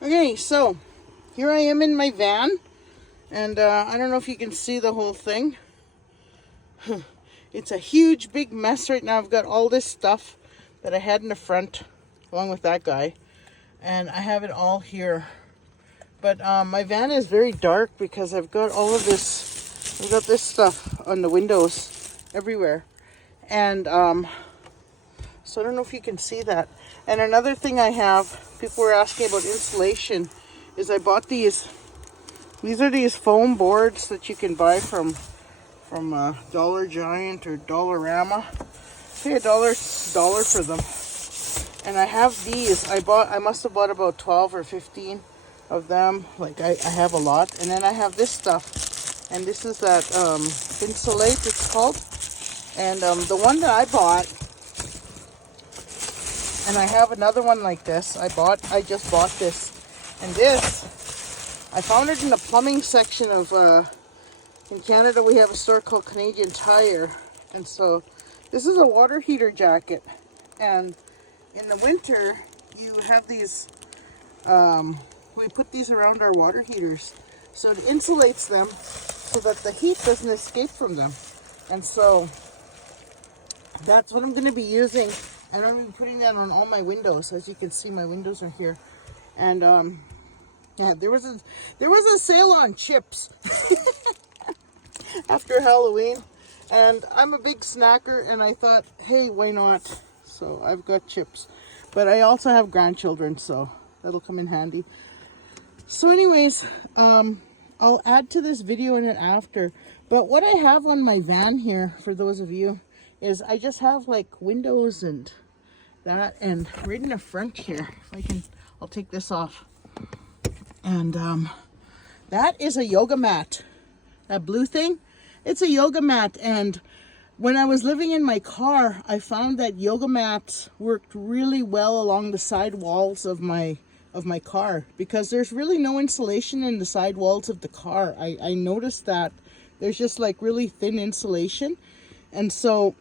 Okay, so here I am in my van, and I don't know if you can see the whole thing. It's a huge big mess right now. I've got all this stuff that I had in the front along with that guy, and I have it all here. But my van is very dark because I've got all of this, I've got this stuff on the windows everywhere. And so I don't know if you can see that. And another thing I have, people were asking about insulation, is I bought these. These are these foam boards that you can buy from Dollar Giant or Dollarama. Pay $1 for them. And I have these. I must have bought about 12 or 15 of them. Like I have a lot. And then I have this stuff. And this is that Insulate, it's called. And the one that I bought, and I have another one like this. I just bought this. And this, I found it in the plumbing section of, in Canada we have a store called Canadian Tire. And so this is a water heater jacket. And in the winter, you have these, we put these around our water heaters. So it insulates them so that the heat doesn't escape from them. And so that's what I'm going to be using. And I'm going to be putting that on all my windows. As you can see, my windows are here. And yeah, there was a sale on chips after Halloween. And I'm a big snacker, and I thought, hey, why not? So I've got chips. But I also have grandchildren, so that'll come in handy. So anyways, I'll add to this video in it after. But what I have on my van here, for those of you, is I just have like windows and that, and right in the front here, if I can, I'll take this off. And that is a yoga mat. That blue thing, it's a yoga mat. And when I was living in my car, I found that yoga mats worked really well along the side walls of my car, because there's really no insulation in the side walls of the car. I noticed that there's just like really thin insulation. And so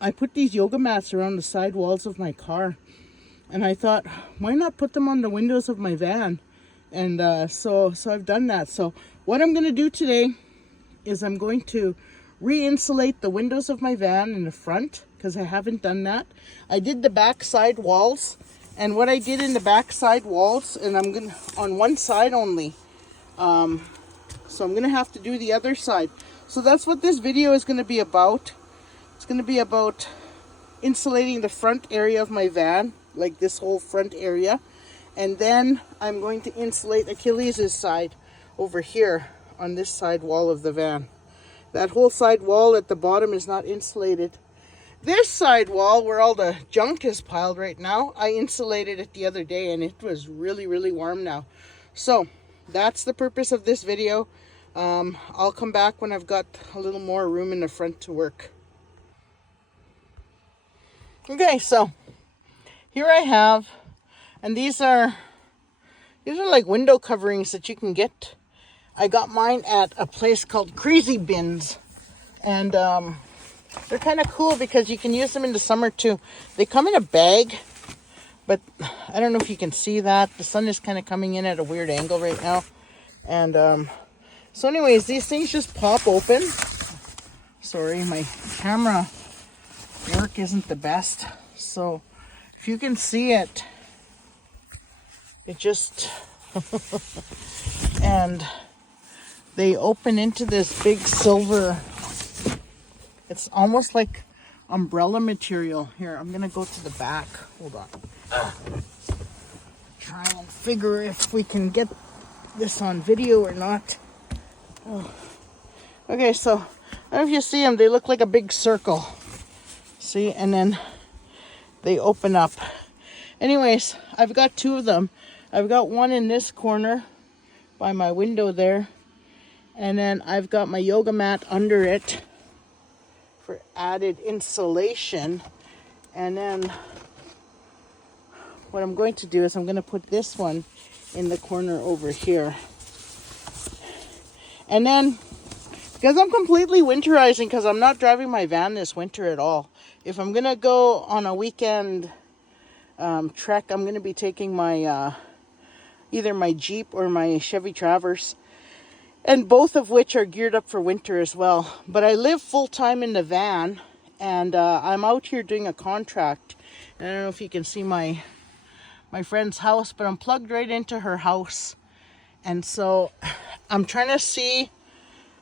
I put these yoga mats around the side walls of my car, and I thought, why not put them on the windows of my van? And so I've done that. So what I'm going to do today is I'm going to re-insulate the windows of my van in the front, because I haven't done that. I did the back side walls, and what I did in the back side walls, and I'm going to, on one side only, so I'm going to have to do the other side. So that's what this video is going to be about. It's going to be about insulating the front area of my van, like this whole front area. And then I'm going to insulate Achilles' side over here on this side wall of the van. That whole side wall at the bottom is not insulated. This side wall, where all the junk is piled right now, I insulated it the other day, and it was really, really warm now. So that's the purpose of this video. I'll come back when I've got a little more room in the front to work. Okay, so here I have, and these are like window coverings that you can get. I got mine at a place called Crazy Bins, and they're kind of cool because you can use them in the summer too. They come in a bag, but I don't know if you can see that. The sun is kind of coming in at a weird angle right now. And so anyways, these things just pop open. Sorry, my camera work isn't the best. So if you can see it, it just and they open into this big silver, it's almost like umbrella material. Here, I'm gonna go to the back. Hold on. Try and figure if we can get this on video or not. Oh. Okay, so I don't know if you see them. They look like a big circle. See, and then they open up. Anyways, I've got two of them. I've got one in this corner by my window there. And then I've got my yoga mat under it for added insulation. And then what I'm going to do is I'm going to put this one in the corner over here. And then, because I'm completely winterizing, because I'm not driving my van this winter at all. If I'm going to go on a weekend trek, I'm going to be taking my either my Jeep or my Chevy Traverse, and both of which are geared up for winter as well. But I live full-time in the van, and I'm out here doing a contract. And I don't know if you can see my friend's house, but I'm plugged right into her house. And so I'm trying to see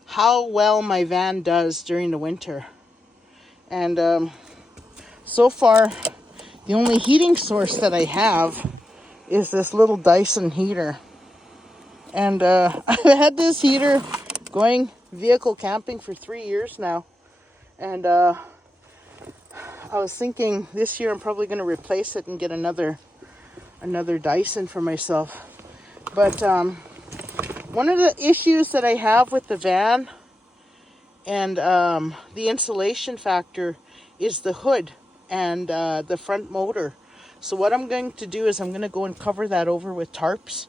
how well my van does during the winter. And so far, the only heating source that I have is this little Dyson heater. And I've had this heater going vehicle camping for 3 years now. And I was thinking this year I'm probably going to replace it and get another Dyson for myself. But one of the issues that I have with the van and the insulation factor is the hood and the front motor. So what I'm going to do is I'm going to go and cover that over with tarps,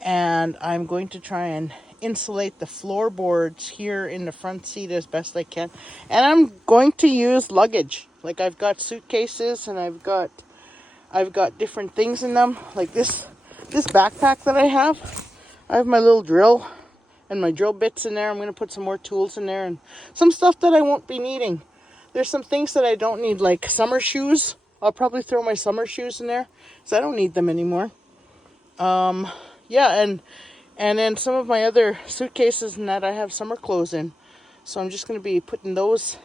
and I'm going to try and insulate the floorboards here in the front seat as best I can. And I'm going to use luggage. Like, I've got suitcases and I've got different things in them. Like this backpack that I have my little drill and my drill bits in there. I'm going to put some more tools in there and some stuff that I won't be needing. There's some things that I don't need, like summer shoes. I'll probably throw my summer shoes in there because I don't need them anymore. Yeah, and then some of my other suitcases and that I have summer clothes in. So I'm just going to be putting those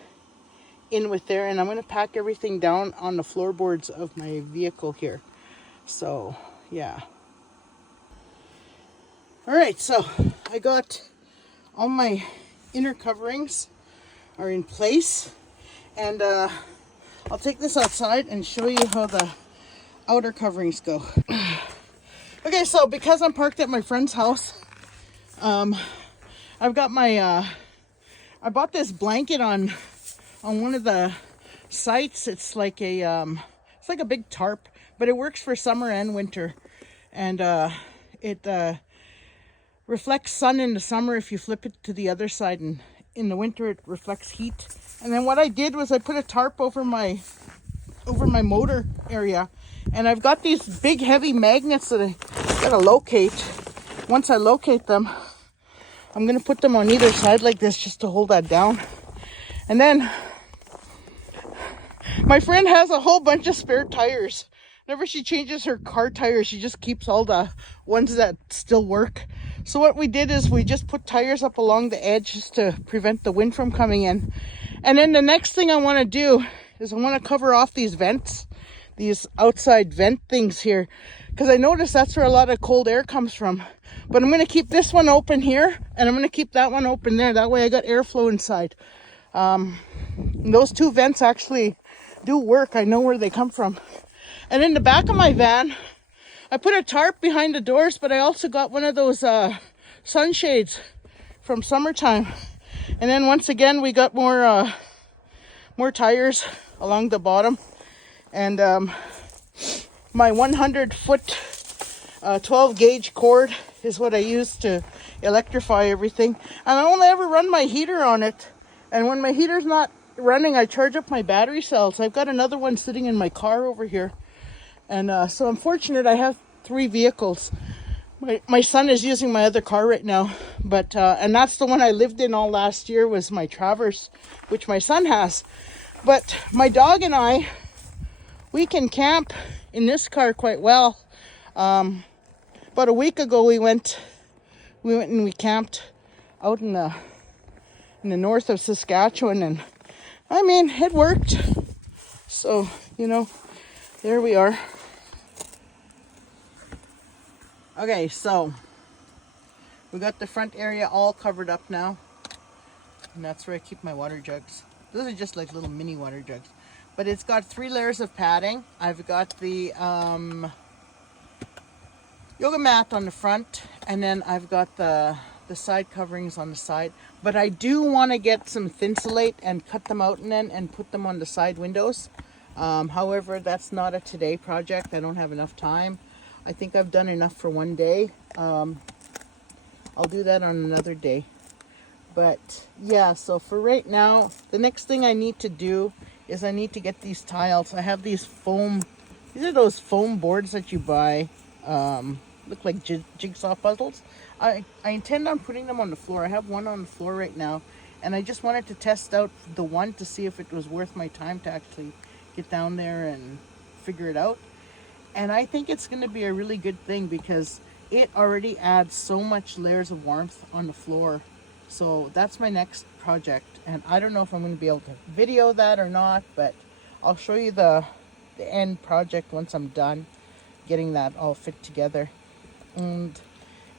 in with there, and I'm going to pack everything down on the floorboards of my vehicle here. So, yeah. Alright, so I got all my inner coverings are in place, and I'll take this outside and show you how the outer coverings go. Okay, so because I'm parked at my friend's house, I've got my I bought this blanket on one of the sites. It's like a big tarp, but it works for summer and winter, and it reflects sun in the summer if you flip it to the other side, and in the winter it reflects heat. And then what I did was I put a tarp over my motor area, and I've got these big heavy magnets that I gotta locate. Once I locate them, I'm gonna put them on either side like this just to hold that down. And then my friend has a whole bunch of spare tires. Whenever she changes her car tires, she just keeps all the ones that still work. So what we did is we just put tires up along the edges to prevent the wind from coming in. And then the next thing I want to do is I want to cover off these vents, these outside vent things here, because I noticed that's where a lot of cold air comes from. But I'm going to keep this one open here, and I'm going to keep that one open there. That way I got airflow inside. Those two vents actually do work. I know where they come from. And in the back of my van, I put a tarp behind the doors, but I also got one of those sunshades from summertime. And then once again, we got more tires along the bottom. And my 100-foot 12-gauge cord is what I use to electrify everything. And I only ever run my heater on it. And when my heater's not running, I charge up my battery cells. I've got another one sitting in my car over here. And so I'm fortunate I have 3 vehicles. My son is using my other car right now, but and that's the one I lived in all last year, was my Traverse, which my son has. But my dog and I, we can camp in this car quite well. About a week ago, we went and we camped out in the north of Saskatchewan, and I mean, it worked. So, you know, there we are. Okay, so we got the front area all covered up now, and that's where I keep my water jugs. Those are just like little mini water jugs, but it's got 3 layers of padding. I've got the yoga mat on the front, and then I've got the side coverings on the side. But I do want to get some Thinsulate and cut them out and put them on the side windows. However, that's not a today project. I don't have enough time. I think I've done enough for one day. I'll do that on another day. But yeah, so for right now, the next thing I need to do is I need to get these tiles. I have these foam, these are those foam boards that you buy, look like jigsaw puzzles. I intend on putting them on the floor. I have one on the floor right now, and I just wanted to test out the one to see if it was worth my time to actually get down there and figure it out. And I think it's going to be a really good thing because it already adds so much layers of warmth on the floor. So that's my next project, and I don't know if I'm going to be able to video that or not, but I'll show you the end project once I'm done getting that all fit together. And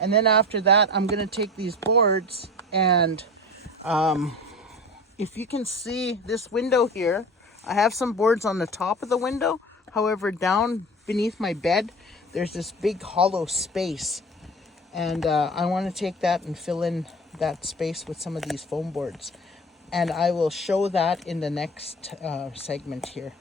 then after that, I'm going to take these boards, and if you can see this window here, I have some boards on the top of the window. However, down beneath my bed, there's this big hollow space, and I want to take that and fill in that space with some of these foam boards, and I will show that in the next segment here.